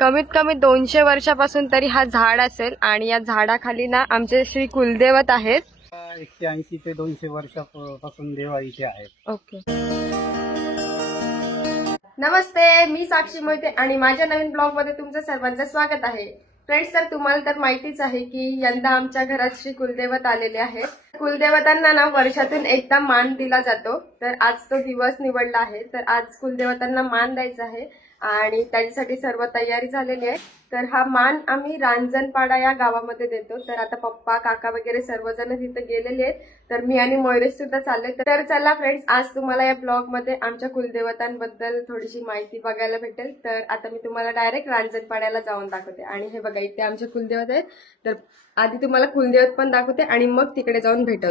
कमीत कमी 200 वर्षापासून तरी हा झाड असेल आणि या झाडाखाली ना आमचे श्री कुलदेवत आहेत. 180 ते 200 वर्षापासून देवा इथे आहेत. ओके. नमस्ते, मी साक्षी मोहिते आणि माझ्या नवीन ब्लॉग मध्ये तुमचं सर्वांचं स्वागत आहे. फ्रेंड्स, तर तुम्हाला तर माहितीच आहे की यंदा आमच्या घरात श्री कुलदेवत आलेले आहेत. कुलदेवतांना ना वर्षातून एकदा मान दिला जातो, तर आज तो दिवस निवडला आहे. तर आज कुलदेवतांना मान द्यायचा आहे आणि त्याच्यासाठी सर्व तयारी झालेली आहे. तर हा मान आम्ही रांजणपाडा या गावामध्ये देतो. तर आता पप्पा काका वगैरे सर्वजण तिथे गेलेले आहेत, तर मी आणि मयुरेश सुद्धा चालले. तर चला फ्रेंड्स, आज तुम्हाला या ब्लॉग मध्ये आमच्या कुलदेवतांबद्दल थोडीशी माहिती बघायला भेटेल. तर आता मी तुम्हाला डायरेक्ट रांजणपाड्याला जाऊन दाखवते. आणि हे बघा, इथे आमचे कुलदेवत आहेत. तर आधी तुम्हाला कुलदेवत पण दाखवते आणि मग तिकडे जाऊन भेटू.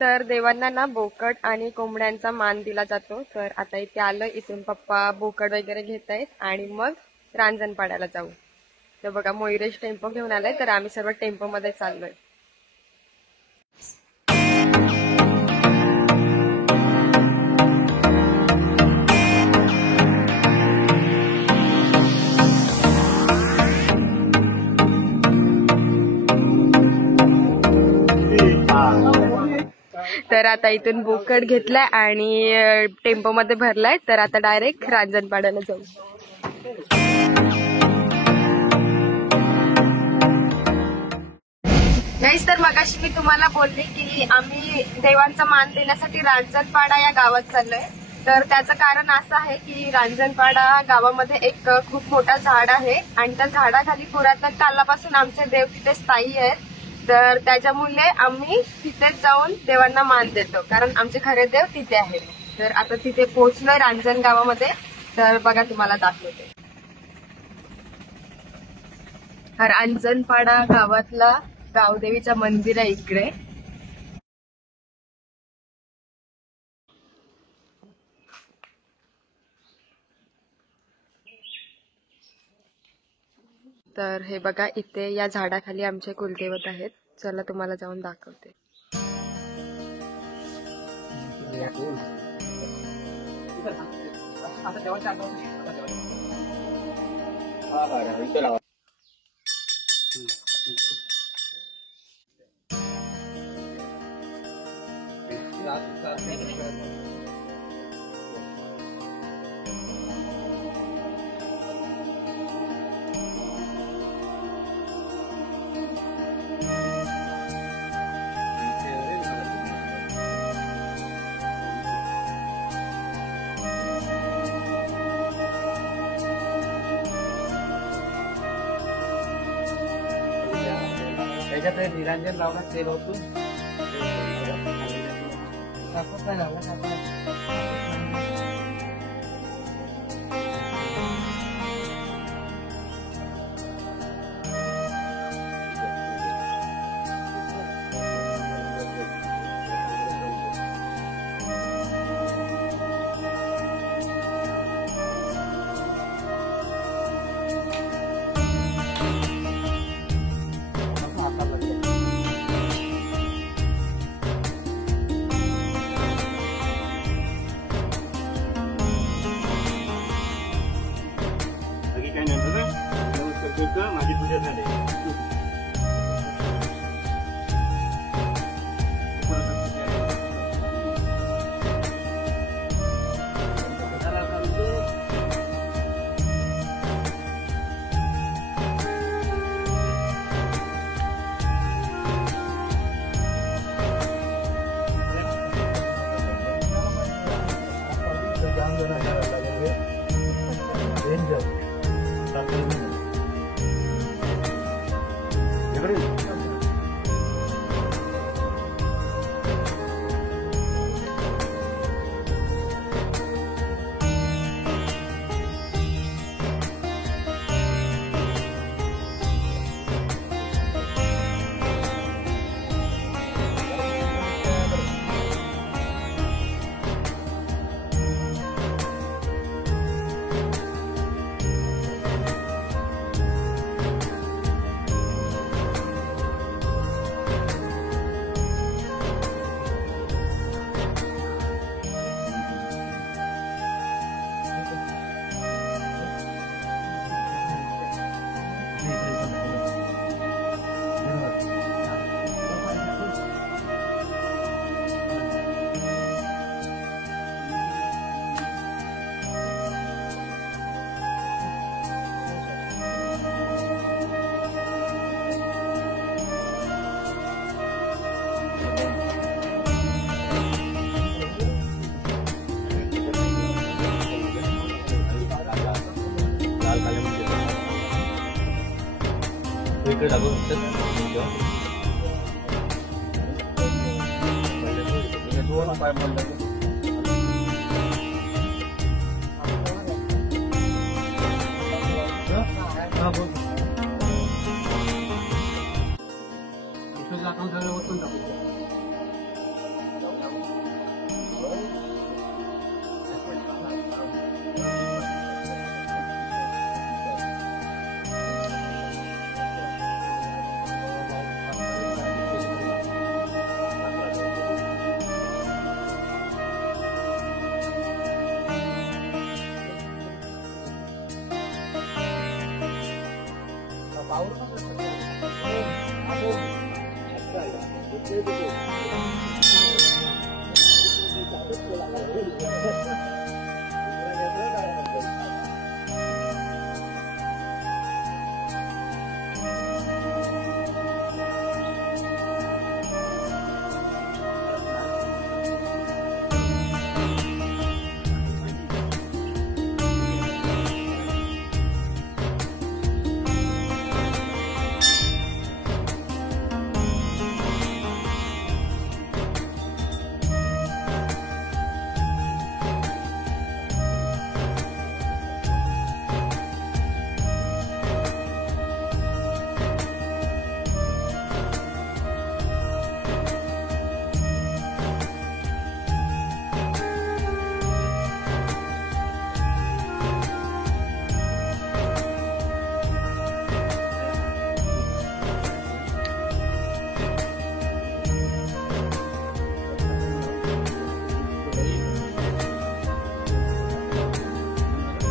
तर देवांना ना बोकड आणि कोंबड्यांचा मान दिला जातो. तर आता इथे आलं, इथून पप्पा बोकड वगैरे घेत आहेत आणि मग रांजणपाड्याला जाऊ. तर बघा, मयुरेश टेम्पो घेऊन आलाय, तर आम्ही सर्व टेम्पो मध्ये चाललोय. तर आता इथून बोकड घेतलाय आणि टेम्पो मध्ये भरलाय. तर आता डायरेक्ट रांजणपाड्याला जाऊ. गाईस, तर मगाशी मी तुम्हाला बोलले की आम्ही देवांचा मान देण्यासाठी रांजणपाडा या गावात चाललोय. तर त्याचं कारण असं आहे की रांजणपाडा गावामध्ये एक खूप मोठा झाड आहे आणि त्या झाडाखाली पुरातन कालापासून आमचे देव तिथे स्थायी आहेत. तर त्याच्यामुळे आम्ही तिथे जाऊन देवांना मान देतो, कारण आमचे खरे देव तिथे आहेत. तर आता तिथे पोहोचलोय रांजण गावामध्ये. तर बघा, तुम्हाला दाखवते. रांजणपाडा गावातला गावदेवीचं मंदिर आहे इकडे. तर हे बघा, इथे या झाडाखाली आमचे कुलदेवत आहेत. चला तुम्हाला जाऊन दाखवते. त्याच्यात निरांजन लावला, तेल होतून माझी पूजा झाली. इकडे टाकू दोन पाय पडले ओतून टाकू.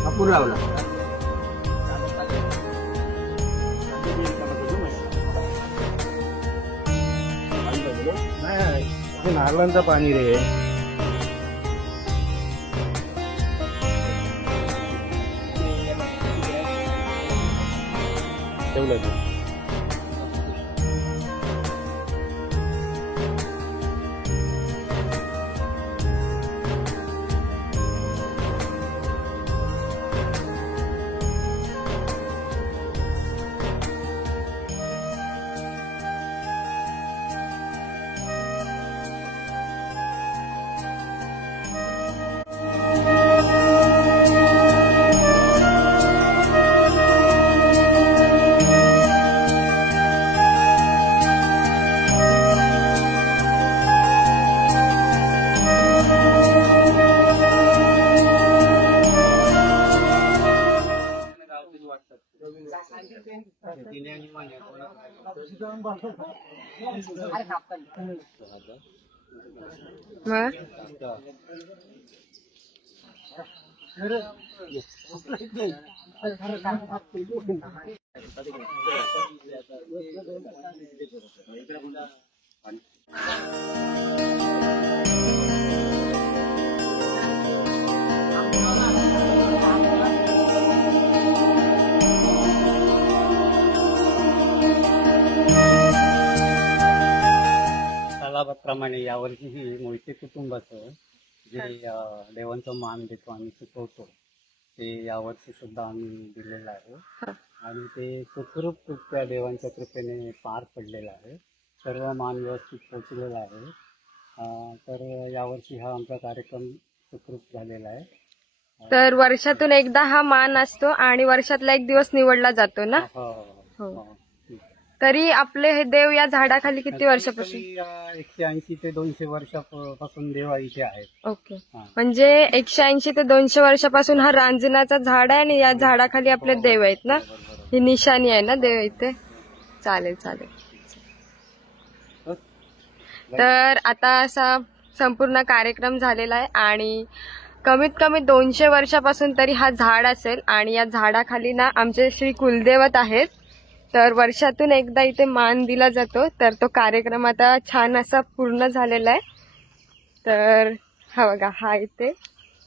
कापूर लावला हे नारळांचं पाणी रे. ठेवलं ते. प्रमाणे यावर्षीही मोहिते कुटुंबाचं जे देवांचं मान देतो आम्ही शिकवतो ते यावर्षी सुद्धा आम्ही दिलेलं आहे आणि ते सुखरूप त्या देवांच्या कृपेने पार पडलेलं आहे. सर्व मान व्यवस्थित पोचलेला आहे. तर यावर्षी हा आमचा कार्यक्रम सुखरूप झालेला आहे. तर वर्षातून एकदा हा मान असतो आणि वर्षातला एक दिवस निवडला जातो ना. हो. तरी आपले हे देव या झाडाखाली किती वर्षापासून? 180 ते 200 वर्षापासून देव इथे आहेत. ओके, म्हणजे 180 ते 200 वर्षापासून हा रांजणाचा झाड आहे आणि या झाडाखाली आपले देव आहेत ना. ही निशाणी आहे ना देव इथे. चालेल चालेल. तर आता असा संपूर्ण कार्यक्रम झालेला आहे आणि कमीत कमी 200 वर्षापासून तरी हा झाड असेल आणि या झाडाखाली ना आमचे श्री कुलदेवत आहेत. तर वर्षातून एकदा इथे मान दिला जातो. तर तो कार्यक्रम आता छान असा पूर्ण झालेला आहे. तर हा बघा, हा इथे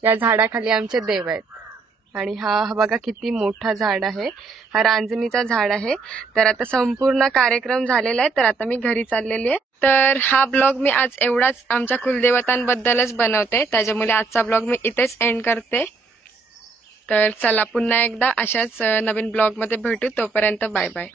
या झाडाखाली आमचे देव आहेत आणि हा बघा किती मोठा झाड आहे. हा रांजणीचा झाड आहे. तर आता संपूर्ण कार्यक्रम झालेला आहे. तर आता मी घरी चाललेली आहे. तर हा ब्लॉग मी आज एवढाच आमच्या कुलदेवतांबद्दलच बनवते. त्याच्यामुळे आजचा ब्लॉग मी इथेच एंड करते. तर चला पुन्हा एकदा अशाच नवीन ब्लॉगमध्ये भेटू. तोपर्यंत बाय बाय.